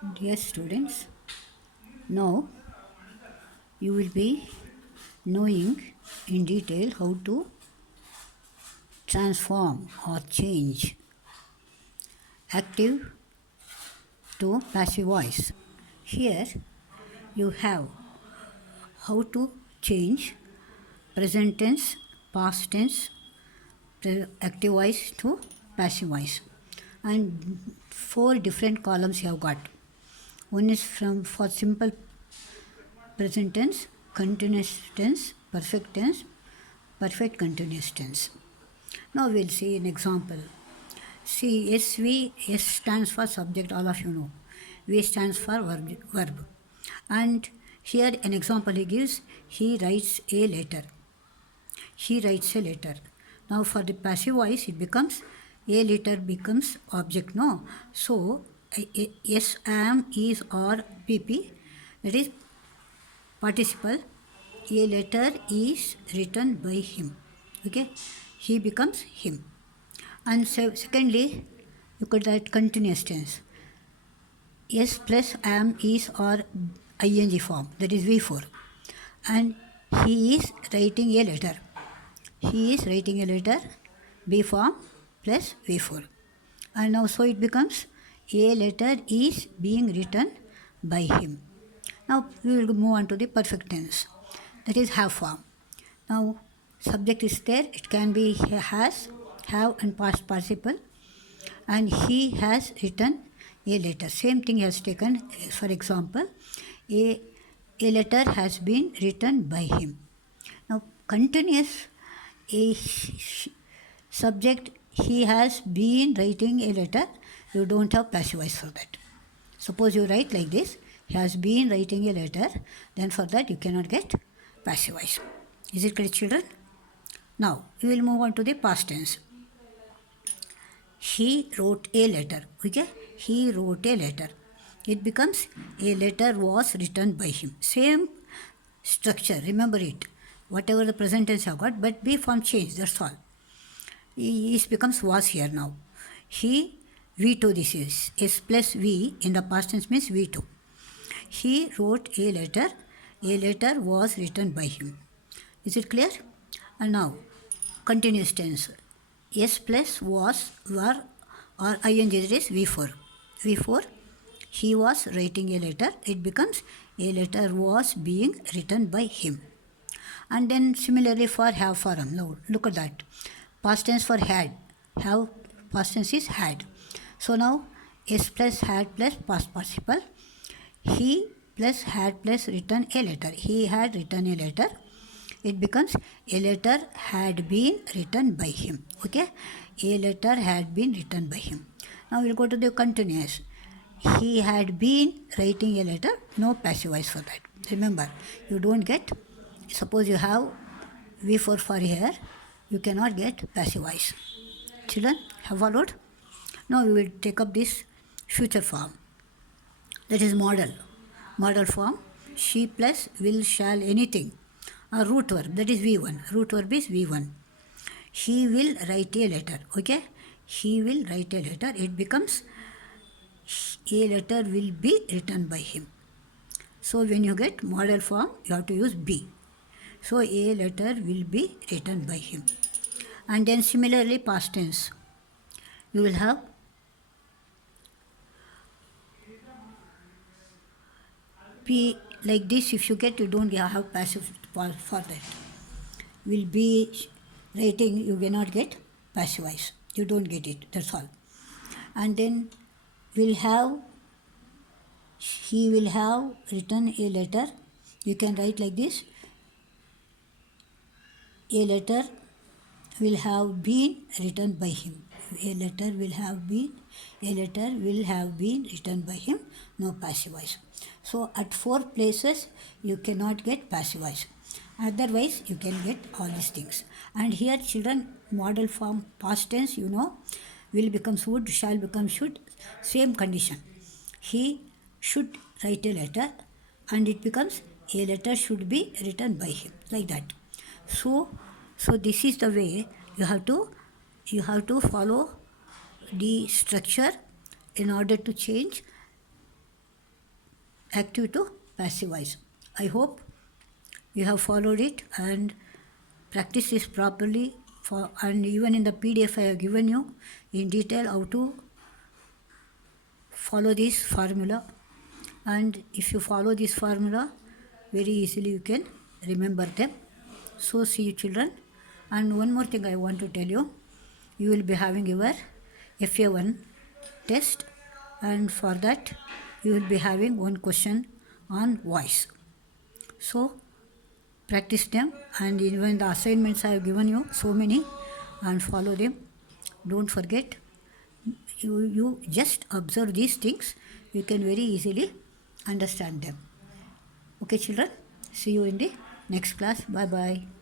Dear students, now you will be knowing in detail how to transform or change active to passive voice. Here you have how to change present tense, past tense, active voice to passive voice. And four different columns you have got. One is for simple present tense, continuous tense, perfect continuous tense. Now we'll see an example. See, SV, S stands for subject, all of you know. V stands for verb. And here an example he gives, he writes a letter. He writes a letter. Now for the passive voice, it becomes, a letter becomes object, no? So, S, am, is, or, PP, that is participle, a letter is written by him. Okay, he becomes him. And so, secondly, you could write continuous tense. S plus am, is, or ing form, that is V4. And he is writing a letter. He is writing a letter, B form plus V4. And now so it becomes, a letter is being written by him. Now we will move on to the perfect tense, that is have form. Now subject is there, it can be has, have and past participle, and he has written a letter. Same thing has taken, for example, a letter has been written by him. Now continuous, a subject, he has been writing a letter, you don't have passive voice for that. Suppose you write like this, he has been writing a letter, then for that you cannot get passive voice. Is it clear, children? Now we will move on to the past tense. He wrote a letter. Okay, he wrote a letter. It becomes, a letter was written by him. Same structure, remember it. Whatever the present tense have got, but B form change, that's all. It becomes was here now. He, V2 this is. S plus V in the past tense means V2. He wrote a letter was written by him. Is it clear? And now, continuous tense. S plus was, were, or ing is V4. V4, he was writing a letter, it becomes, a letter was being written by him. And then similarly for have form. Now look at that. Past tense for had. Have, past tense is had. So now S plus had plus past participle. He plus had plus written a letter. He had written a letter. It becomes, a letter had been written by him. Okay? A letter had been written by him. Now we'll go to the continuous. He had been writing a letter. No passive voice for that. Remember, you don't get, suppose you have V4 for here, you cannot get passive voice. Children, have followed? Now we will take up this future form. That is model. Model form, she plus will, shall, anything. A root verb, that is V1. Root verb is V1. He will write a letter. Okay? He will write a letter. It becomes, a letter will be written by him. So when you get model form, you have to use B. So a letter will be written by him. And then similarly past tense. You will have P like this. If you get, you don't have passive for that. Will be writing, you cannot get passive voice. You don't get it, that's all. And then will have, he will have written a letter. You can write like this. A letter will have been written by him. A letter will have been written by him. No passive voice. So at 4 places you cannot get passive voice. Otherwise you can get all these things. And here children, model form past tense, you know, will becomes would, shall become should. Same condition. He should write a letter and it becomes, a letter should be written by him, like that. So this is the way you have to follow the structure in order to change active to passive voice. I hope you have followed it and practice this properly, and even in the PDF I have given you in detail how to follow this formula, and if you follow this formula very easily you can remember them. So see you children. And one more thing I want to tell you, you will be having your FA1 test, and for that you will be having one question on voice. So practice them, and even the assignments I have given you so many, and follow them. Don't forget, you just observe these things, you can very easily understand them. Okay children, see you in the next class. Bye bye.